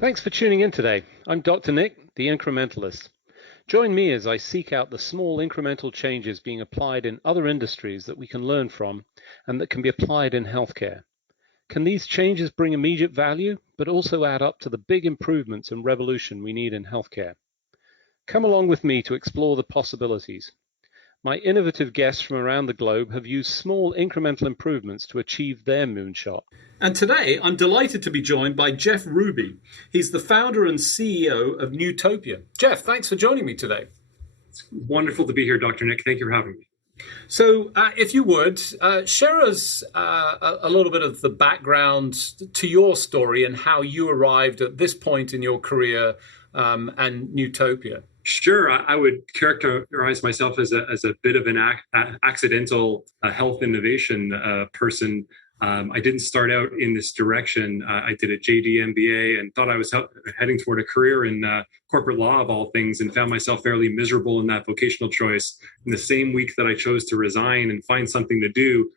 Thanks for tuning in today. I'm Dr. Nick, the Incrementalist. Join me as I seek out the small incremental changes being applied in other industries that we can learn from and that can be applied in healthcare. Can these changes bring immediate value, but also add up to the big improvements and revolution we need in healthcare? Come along with me to explore the possibilities. My innovative guests from around the globe have used small incremental improvements to achieve their moonshot. And today, I'm delighted to be joined by Jeff Ruby. He's the founder and CEO of Newtopia. Jeff, thanks for joining me today. It's wonderful to be here, Dr. Nick. Thank you for having me. So if you would, share us a little bit of the background to your story and how you arrived at this point in your career and Newtopia. Sure. I would characterize myself as a bit of an accidental health innovation person. I didn't start out in this direction. I did a JD MBA and thought I was heading toward a career in corporate law of all things, and found myself fairly miserable in that vocational choice. In the same week that I chose to resign and find something to do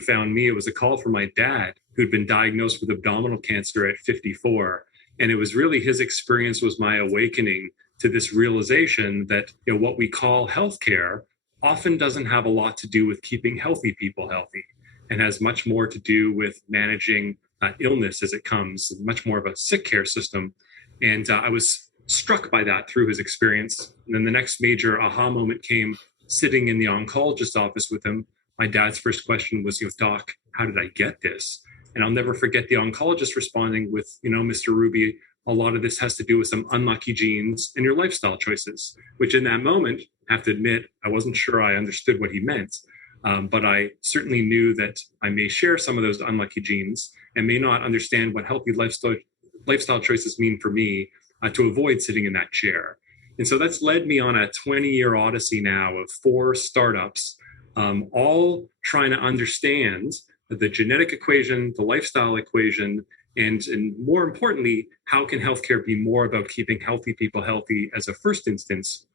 found me. It was a call from my dad, who'd been diagnosed with abdominal cancer at 54. And it was really his experience was my awakening to this realization that what we call healthcare often doesn't have a lot to do with keeping healthy people healthy, and has much more to do with managing illness as it comes, much more of a sick care system. And I was struck by that through his experience. And then the next major aha moment came sitting in the oncologist office with him. My dad's first question was, Doc, how did I get this? And I'll never forget the oncologist responding with, Mr. Ruby, a lot of this has to do with some unlucky genes and your lifestyle choices, which in that moment, I have to admit, I wasn't sure I understood what he meant. But I certainly knew that I may share some of those unlucky genes and may not understand what healthy lifestyle choices mean for me to avoid sitting in that chair. And so that's led me on a 20-year odyssey now of 4 startups, all trying to understand the genetic equation, the lifestyle equation, and more importantly, how can healthcare be more about keeping healthy people healthy as a first instance,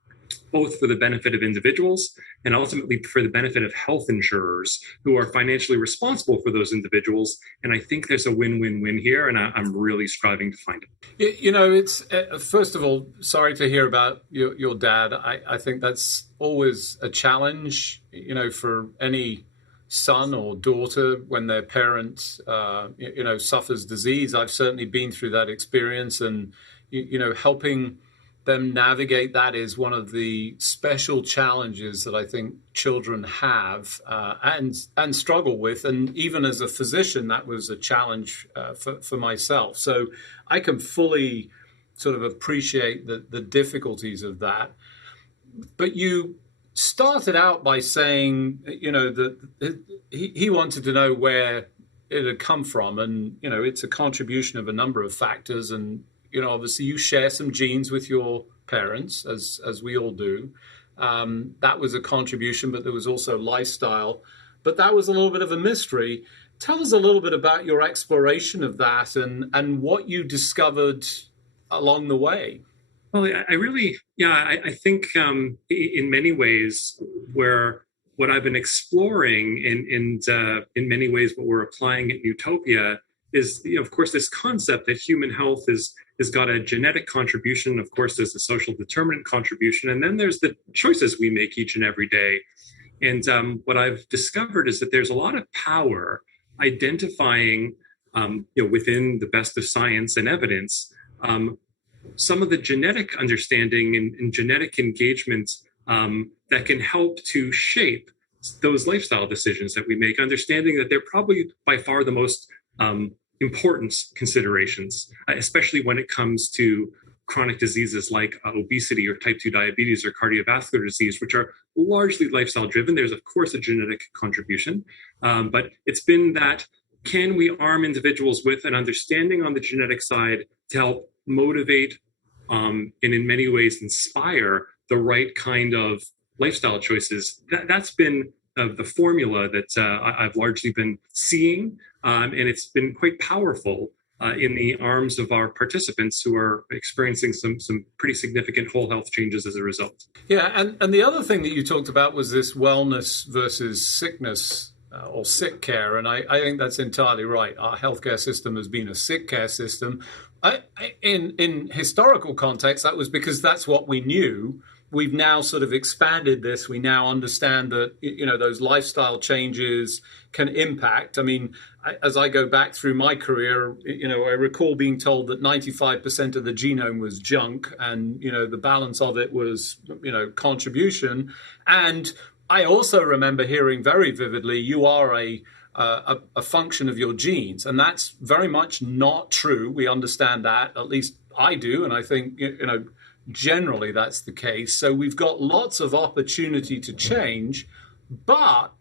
both for the benefit of individuals and ultimately for the benefit of health insurers who are financially responsible for those individuals. And I think there's a win-win-win here, and I'm really striving to find it. It's first of all, sorry to hear about your dad. I think that's always a challenge, for any son or daughter when their parent, suffers disease. I've certainly been through that experience, and, helping them navigate that is one of the special challenges that I think children have and struggle with. And even as a physician, that was a challenge for myself. So I can fully sort of appreciate the difficulties of that. But you started out by saying, that he wanted to know where it had come from. And, it's a contribution of a number of factors. And, obviously you share some genes with your parents, as we all do. That was a contribution, but there was also lifestyle. But that was a little bit of a mystery. Tell us a little bit about your exploration of that and what you discovered along the way. Well, I think in many ways where what I've been exploring and in many ways what we're applying at Newtopia is, of course, this concept that human health has got a genetic contribution. Of course, there's a social determinant contribution, and then there's the choices we make each and every day. And what I've discovered is that there's a lot of power identifying, within the best of science and evidence, some of the genetic understanding and genetic engagement that can help to shape those lifestyle decisions that we make, understanding that they're probably by far the most important considerations, especially when it comes to chronic diseases like obesity or type 2 diabetes or cardiovascular disease, which are largely lifestyle driven. There's, of course, a genetic contribution, but it's been that can we arm individuals with an understanding on the genetic side to help motivate and in many ways inspire the right kind of lifestyle choices? That's been the formula that I've largely been seeing, and it's been quite powerful in the arms of our participants who are experiencing some pretty significant whole health changes as a result. Yeah, and the other thing that you talked about was this wellness versus sickness or sick care, and I think that's entirely right. Our healthcare system has been a sick care system. In historical context, that was because that's what we knew. We've now sort of expanded this. We now understand that, you know, those lifestyle changes can impact. I mean, as I go back through my career, you know, I recall being told that 95% of the genome was junk, and, you know, the balance of it was, you know, contribution. And I also remember hearing very vividly, you are a function of your genes, and that's very much not true. We understand that, at least I do, and I think, you know, generally that's the case. So we've got lots of opportunity to change, but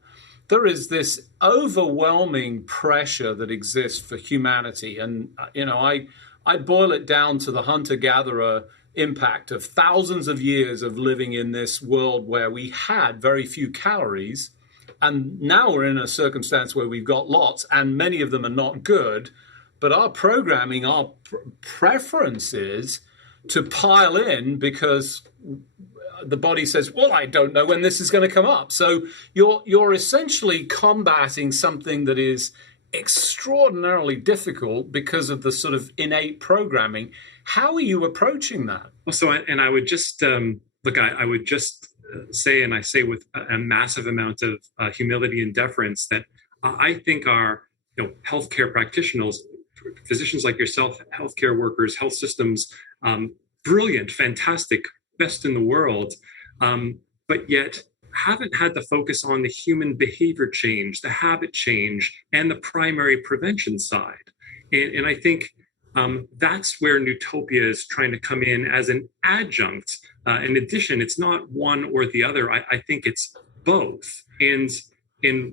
there is this overwhelming pressure that exists for humanity. And, you know, I boil it down to the hunter-gatherer impact of thousands of years of living in this world where we had very few calories. And now we're in a circumstance where we've got lots, and many of them are not good. But our programming, our preference is to pile in because the body says, well, I don't know when this is going to come up. So you're essentially combating something that is extraordinarily difficult because of the sort of innate programming. How are you approaching that? Well, so, and I would just, I would just say, and I say with a massive amount of humility and deference, that I think our, you know, healthcare practitioners, physicians like yourself, healthcare workers, health systems, brilliant, fantastic, best in the world, but yet haven't had the focus on the human behavior change, the habit change, and the primary prevention side. And I think that's where Newtopia is trying to come in as an adjunct. In addition, it's not one or the other. I think it's both. And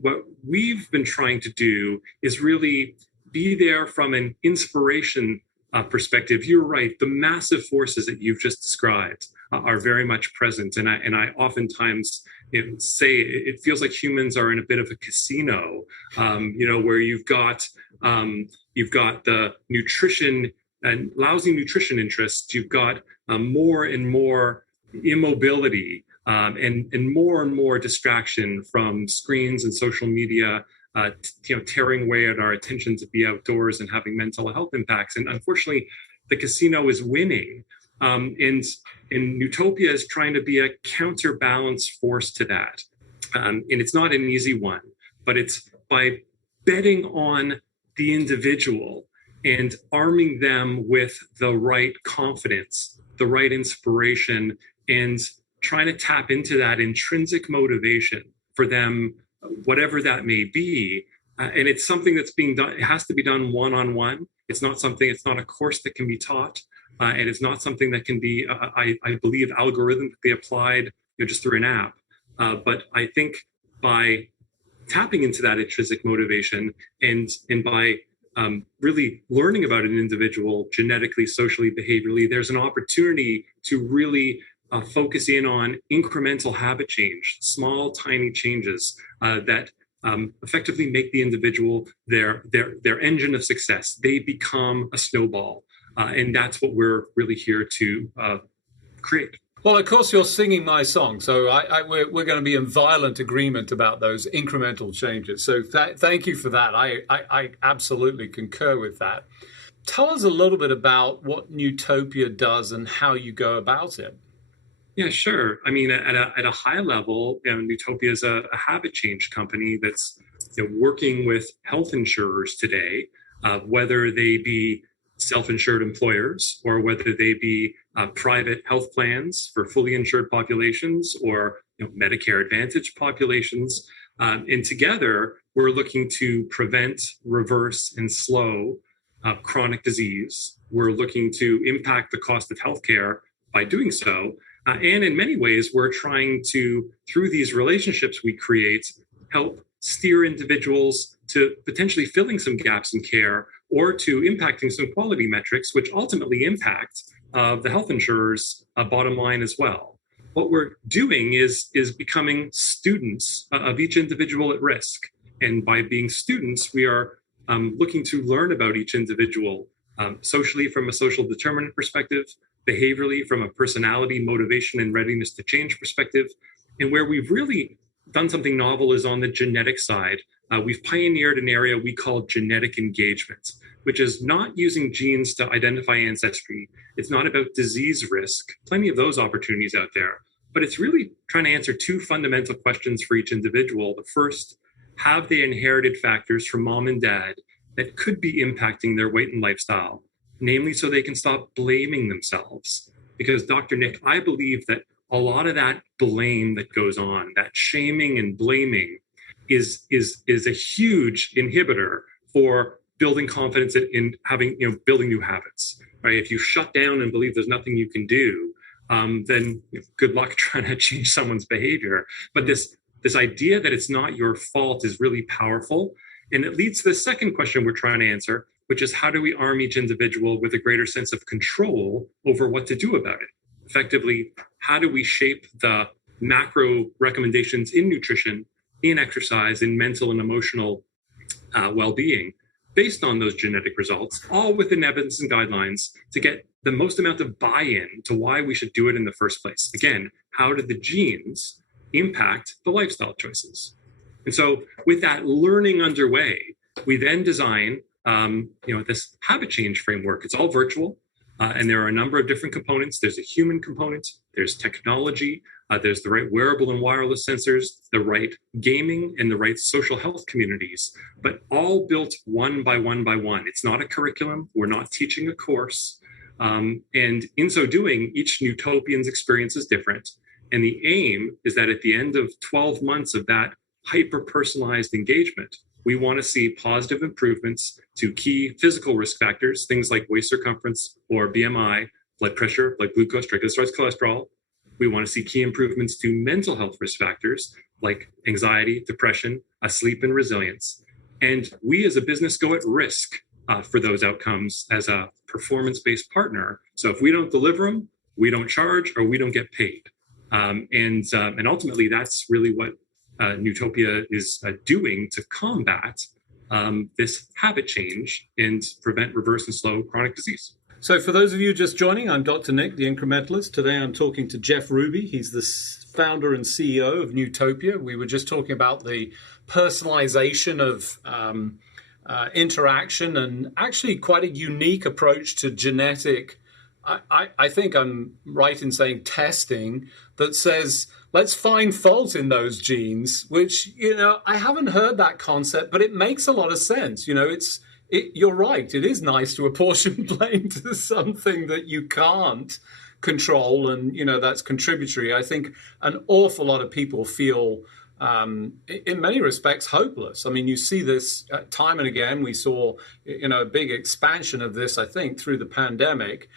what we've been trying to do is really be there from an inspiration perspective. You're right. The massive forces that you've just described are very much present. And I oftentimes say it feels like humans are in a bit of a casino, you know, where you've got the nutrition and lousy nutrition interests. You've got more and more immobility and more distraction from screens and social media, you know, tearing away at our attention to be outdoors and having mental health impacts. And unfortunately, the casino is winning. And Newtopia is trying to be a counterbalance force to that. And it's not an easy one, but it's by betting on the individual and arming them with the right confidence, the right inspiration, and trying to tap into that intrinsic motivation for them, whatever that may be. And it's something that's being done. It has to be done one-on-one. It's not a course that can be taught. And it's not something that can be, I believe, algorithmically applied, you know, just through an app. But I think by tapping into that intrinsic motivation and by really learning about an individual genetically, socially, behaviorally, there's an opportunity to really focus in on incremental habit change, small, tiny changes that effectively make the individual their engine of success. They become a snowball. And that's what we're really here to create. Well, of course, you're singing my song, so we're going to be in violent agreement about those incremental changes. So thank you for that. I absolutely concur with that. Tell us a little bit about what Newtopia does and how you go about it. Yeah, sure. I mean, at a high level, you know, Newtopia is a habit change company that's, you know, working with health insurers today, whether they be self-insured employers or whether they be private health plans for fully insured populations or, you know, Medicare Advantage populations. And together, we're looking to prevent, reverse, and slow chronic disease. We're looking to impact the cost of healthcare by doing so. And in many ways, we're trying to, through these relationships we create, help steer individuals to potentially filling some gaps in care or to impacting some quality metrics, which ultimately impact the health insurers' bottom line as well. What we're doing is becoming students of each individual at risk. And by being students, we are looking to learn about each individual socially from a social determinant perspective, behaviorally from a personality, motivation, and readiness to change perspective. And where we've really done something novel is on the genetic side. We've pioneered an area we call genetic engagement, which is not using genes to identify ancestry. It's not about disease risk, plenty of those opportunities out there, but it's really trying to answer two fundamental questions for each individual. The first, have they inherited factors from mom and dad that could be impacting their weight and lifestyle, namely so they can stop blaming themselves? Because Dr. Nick, I believe that a lot of that blame that goes on, that shaming and blaming, is a huge inhibitor for building confidence in having, building new habits. Right? If you shut down and believe there's nothing you can do, then good luck trying to change someone's behavior. But this idea that it's not your fault is really powerful. And it leads to the second question we're trying to answer, which is how do we arm each individual with a greater sense of control over what to do about it? Effectively, how do we shape the macro recommendations in nutrition, in exercise, in mental and emotional well-being based on those genetic results, all within evidence and guidelines to get the most amount of buy-in to why we should do it in the first place? Again, how did the genes impact the lifestyle choices? And so with that learning underway, we then design this habit change framework. It's all virtual, and there are a number of different components. There's a human component, there's technology, there's the right wearable and wireless sensors, the right gaming, and the right social health communities, but all built one by one by one. It's not a curriculum. We're not teaching a course. And in so doing, each Newtopian's experience is different. And the aim is that at the end of 12 months of that hyper-personalized engagement, we want to see positive improvements to key physical risk factors, things like waist circumference or BMI, blood pressure, blood glucose, triglycerides, cholesterol. We want to see key improvements to mental health risk factors like anxiety, depression, sleep, and resilience. And we as a business go at risk for those outcomes as a performance-based partner. So if we don't deliver them, we don't charge or we don't get paid. And ultimately, that's really what Newtopia is doing to combat this habit change and prevent, reverse, and slow chronic disease. So for those of you just joining, I'm Dr. Nick, the Incrementalist. Today I'm talking to Jeff Ruby. He's the founder and CEO of Newtopia. We were just talking about the personalization of interaction and actually quite a unique approach to genetic, I think I'm right in saying testing, that says, let's find fault in those genes, which, I haven't heard that concept, but it makes a lot of sense. You're right. It is nice to apportion blame to something that you can't control, and that's contributory. I think an awful lot of people feel, in many respects, hopeless. I mean, you see this time and again. We saw, a big expansion of this, I think, through the pandemic.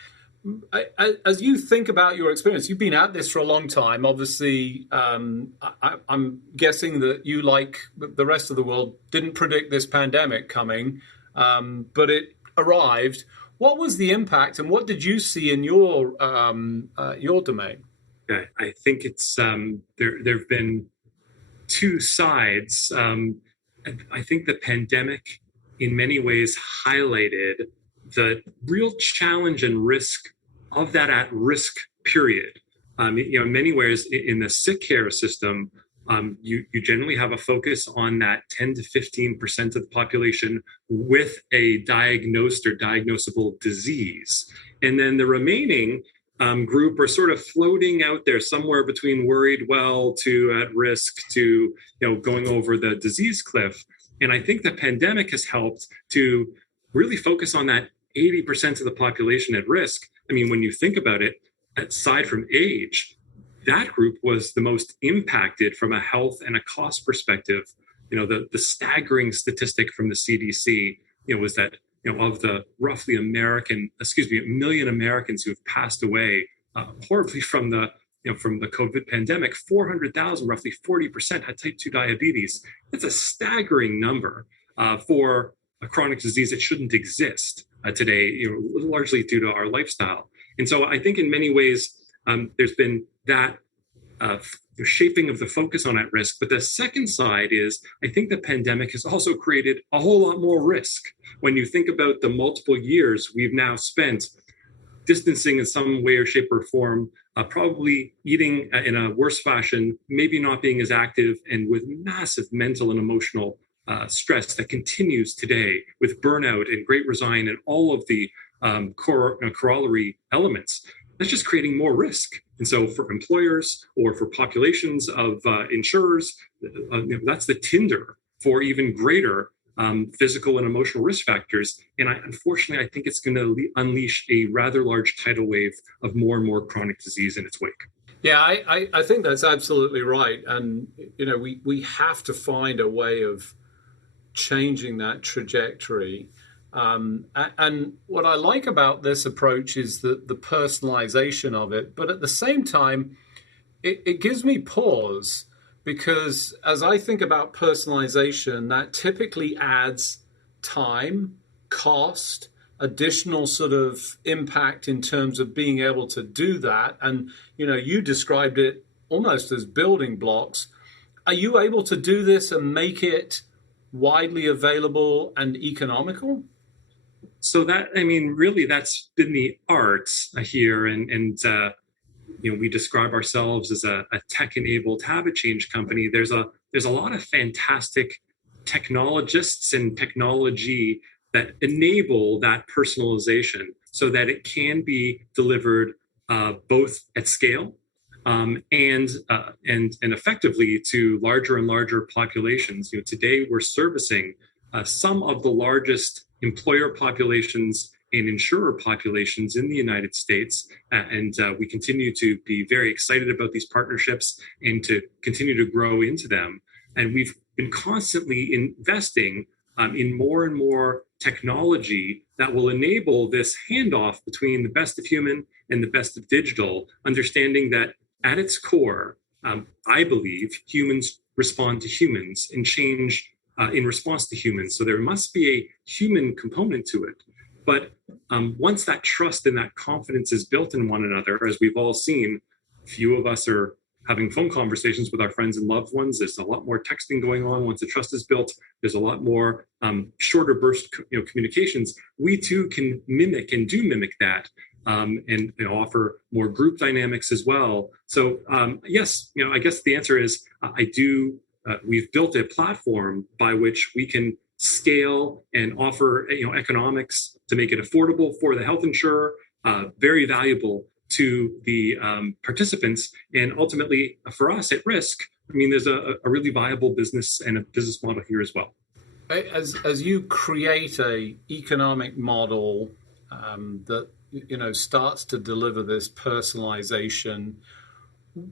As you think about your experience, you've been at this for a long time. Obviously, I'm guessing that you, like the rest of the world, didn't predict this pandemic coming. But it arrived. What was the impact, and what did you see in your domain? Yeah, I think it's there've been two sides. I think the pandemic, in many ways, highlighted the real challenge and risk of that at-risk period. In many ways, in the sick care system, you generally have a focus on that 10 to 15% of the population with a diagnosed or diagnosable disease. And then the remaining group are sort of floating out there somewhere between worried well to at risk to going over the disease cliff. And I think the pandemic has helped to really focus on that 80% of the population at risk. I mean, when you think about it, aside from age, that group was the most impacted from a health and a cost perspective. The staggering statistic from the CDC, was that, of the roughly a million Americans who have passed away horribly from the COVID pandemic, 400,000, roughly 40% had type 2 diabetes. That's a staggering number for a chronic disease that shouldn't exist today, largely due to our lifestyle. And so I think in many ways, there's been that shaping of the focus on at risk. But the second side is, I think the pandemic has also created a whole lot more risk. When you think about the multiple years we've now spent distancing in some way or shape or form, probably eating in a worse fashion, maybe not being as active, and with massive mental and emotional stress that continues today with burnout and great resign and all of the corollary elements, that's just creating more risk. And so for employers or for populations of insurers, that's the tinder for even greater physical and emotional risk factors. And unfortunately, I think it's going to unleash a rather large tidal wave of more and more chronic disease in its wake. Yeah, I think that's absolutely right. And, we have to find a way of changing that trajectory. And what I like about this approach is the personalization of it. But at the same time, it gives me pause, because as I think about personalization, that typically adds time, cost, additional sort of impact in terms of being able to do that. And, you described it almost as building blocks. Are you able to do this and make it widely available and economical? So really that's been the art here. And we describe ourselves as a tech-enabled habit change company. There's a lot of fantastic technologists and technology that enable that personalization so that it can be delivered both at scale and effectively to larger and larger populations. Today we're servicing some of the largest employer populations and insurer populations in the United States. And we continue to be very excited about these partnerships and to continue to grow into them. And we've been constantly investing in more and more technology that will enable this handoff between the best of human and the best of digital, understanding that at its core, I believe humans respond to humans and change in response to humans. So there must be a human component to it. But once that trust and that confidence is built in one another, as we've all seen, few of us are having phone conversations with our friends and loved ones. There's a lot more texting going on. Once the trust is built, there's a lot more shorter burst communications. We too can mimic and do mimic that and offer more group dynamics as well. So yes, I guess the answer is we've built a platform by which we can scale and offer economics to make it affordable for the health insurer, very valuable to the participants, and ultimately for us at risk. There's a really viable business and a business model here as well. As you create a economic model that starts to deliver this personalization,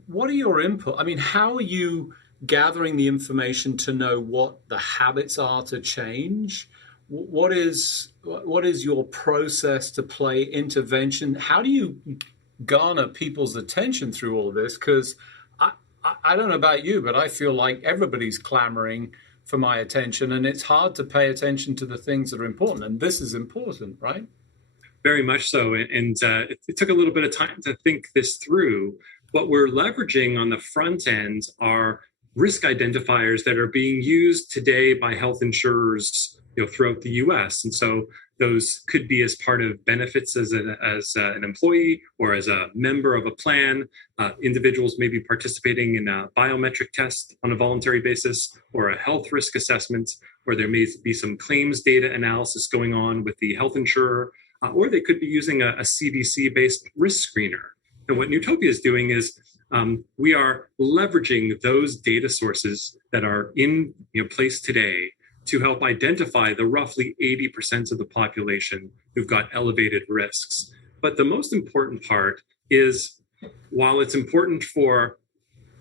what are your input? How are you gathering the information to know what the habits are to change? What is your process to play intervention? How do you garner people's attention through all of this? Because I don't know about you, but I feel like everybody's clamoring for my attention, and it's hard to pay attention to the things that are important. And this is important, right? Very much so. And it took a little bit of time to think this through. What we're leveraging on the front end are risk identifiers that are being used today by health insurers throughout the US. And so those could be as part of benefits as an employee or as a member of a plan. Individuals may be participating in a biometric test on a voluntary basis or a health risk assessment, or there may be some claims data analysis going on with the health insurer, or they could be using a CDC-based risk screener. And what Newtopia is doing is we are leveraging those data sources that are in place today to help identify the roughly 80% of the population who've got elevated risks. But the most important part is, while it's important for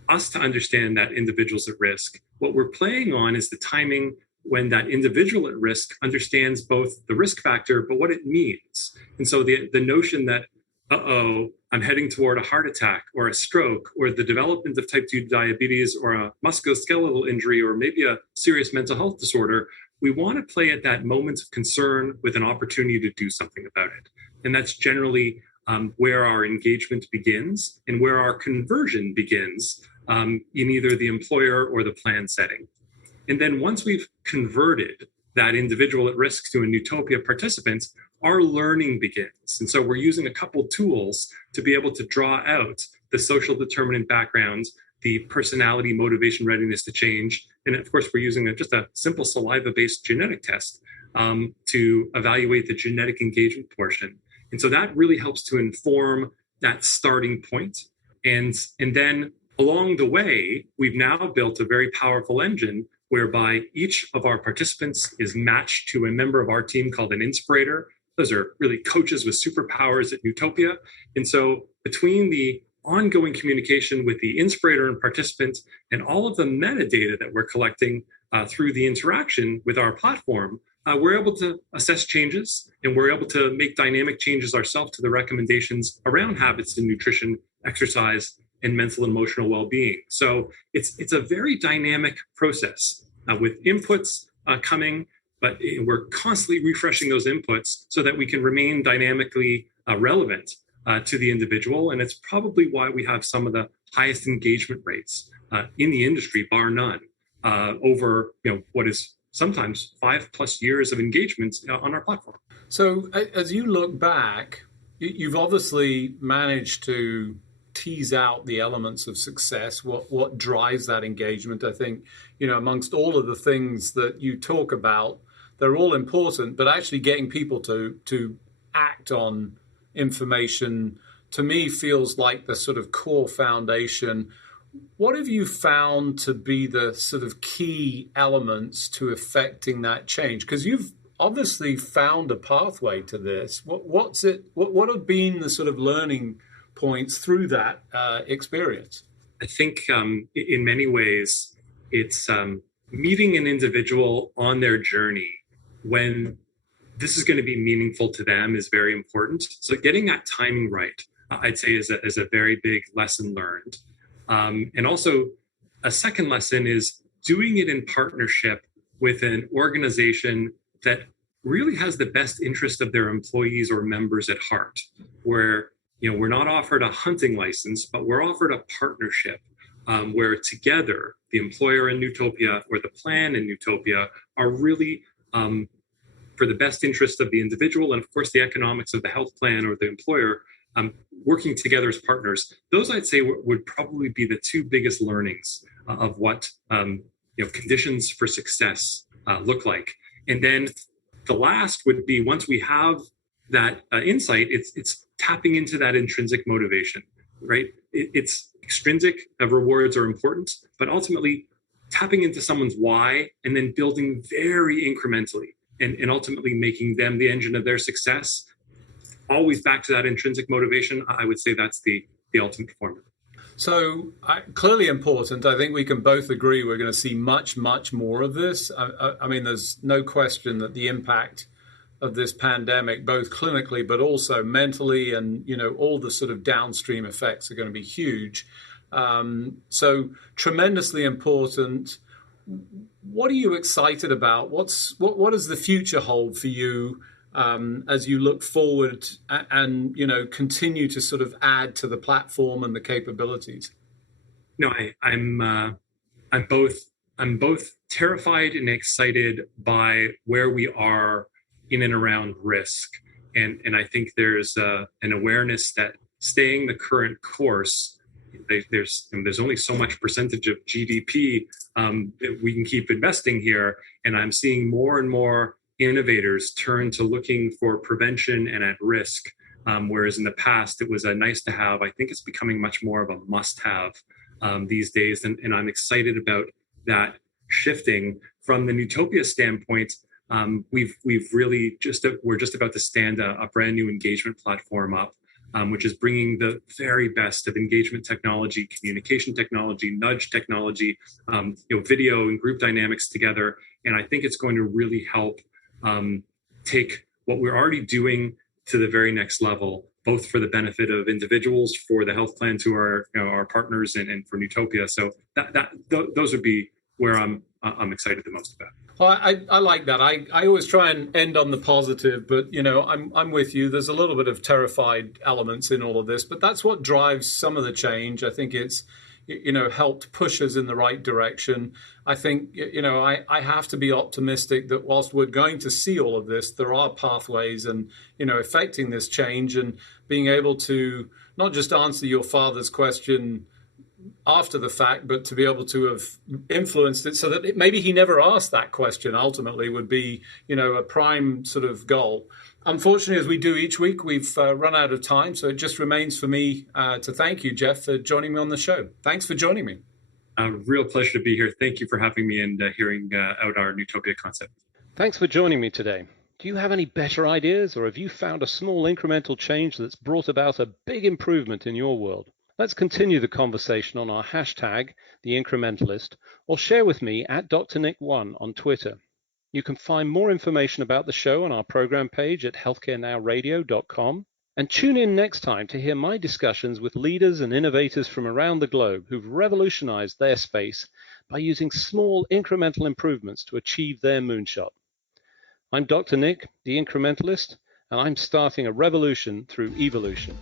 us to understand that individuals at risk, what we're playing on is the timing when that individual at risk understands both the risk factor, but what it means. And so the notion that, I'm heading toward a heart attack or a stroke or the development of type 2 diabetes or a musculoskeletal injury or maybe a serious mental health disorder, we want to play at that moment of concern with an opportunity to do something about it. And that's generally where our engagement begins and where our conversion begins in either the employer or the plan setting. And then once we've converted that individual at risk to a Newtopia participant, our learning begins. And so we're using a couple tools to be able to draw out the social determinant background, the personality, motivation, readiness to change, And of course, we're using just a simple saliva-based genetic test to evaluate the genetic engagement portion. And so that really helps to inform that starting point. And then along the way, we've now built a very powerful engine whereby each of our participants is matched to a member of our team called an Inspirator. Those are really coaches with superpowers at Newtopia. And so between the ongoing communication with the Inspirator and participant and all of the metadata that we're collecting through the interaction with our platform, we're able to assess changes, and we're able to make dynamic changes ourselves to the recommendations around habits in nutrition, exercise, and mental and emotional well-being. So it's a very dynamic process with inputs coming, but we're constantly refreshing those inputs so that we can remain dynamically relevant to the individual. And it's probably why we have some of the highest engagement rates in the industry, bar none, over what is sometimes 5+ years of engagement on our platform. So as you look back, you've obviously managed to tease out the elements of success, what drives that engagement. I think, amongst all of the things that you talk about, they're all important, but actually getting people to act on information, to me, feels like the sort of core foundation. What have you found to be the sort of key elements to affecting that change? Because you've obviously found a pathway to this. What have been the sort of learning points through that experience? I think in many ways, it's meeting an individual on their journey when this is going to be meaningful to them is very important. So getting that timing right, I'd say, is a very big lesson learned. And also a second lesson is doing it in partnership with an organization that really has the best interest of their employees or members at heart, where we're not offered a hunting license, but we're offered a partnership where together the employer in Newtopia or the plan in Newtopia are really for the best interest of the individual and of course the economics of the health plan or the employer, working together as partners. Those I'd say would probably be the two biggest learnings of what conditions for success look like. And then the last would be, once we have that insight, it's tapping into that intrinsic motivation, right? It's extrinsic rewards are important, but ultimately tapping into someone's why and then building very incrementally and ultimately making them the engine of their success. Always back to that intrinsic motivation. I would say that's the ultimate formula. So clearly important. I think we can both agree we're going to see much, much more of this. I mean, there's no question that the impact of this pandemic, both clinically but also mentally, and all the sort of downstream effects are going to be huge. So tremendously important. What are you excited about? What does the future hold for you as you look forward and continue to sort of add to the platform and the capabilities? No, I'm both terrified and excited by where we are in and around risk, and I think there's an awareness that staying the current course, there's only so much percentage of GDP that we can keep investing here, and I'm seeing more and more innovators turn to looking for prevention and at risk, whereas in the past it was a nice to have. I think it's becoming much more of a must have these days, and I'm excited about that shifting. From the Newtopia standpoint, we're just about to stand a brand new engagement platform up, which is bringing the very best of engagement technology, communication technology, nudge technology, video and group dynamics together. And I think it's going to really help take what we're already doing to the very next level, both for the benefit of individuals, for the health plans who are our partners, and for Newtopia. So those would be where I'm excited the most about. Well, I like that. I always try and end on the positive, but I'm with you. There's a little bit of terrified elements in all of this, but that's what drives some of the change. I think it's helped push us in the right direction. I think I have to be optimistic that whilst we're going to see all of this, there are pathways and affecting this change, and being able to not just answer your father's question, after the fact, but to be able to have influenced it so that maybe he never asked that question ultimately would be, a prime sort of goal. Unfortunately, as we do each week, we've run out of time. So it just remains for me to thank you, Jeff, for joining me on the show. Thanks for joining me. A real pleasure to be here. Thank you for having me and hearing out our Newtopia concept. Thanks for joining me today. Do you have any better ideas, or have you found a small incremental change that's brought about a big improvement in your world? Let's continue the conversation on our hashtag, The Incrementalist, or share with me at DrNick1 on Twitter. You can find more information about the show on our program page at healthcarenowradio.com. And tune in next time to hear my discussions with leaders and innovators from around the globe who've revolutionized their space by using small incremental improvements to achieve their moonshot. I'm Dr. Nick, the Incrementalist, and I'm starting a revolution through evolution.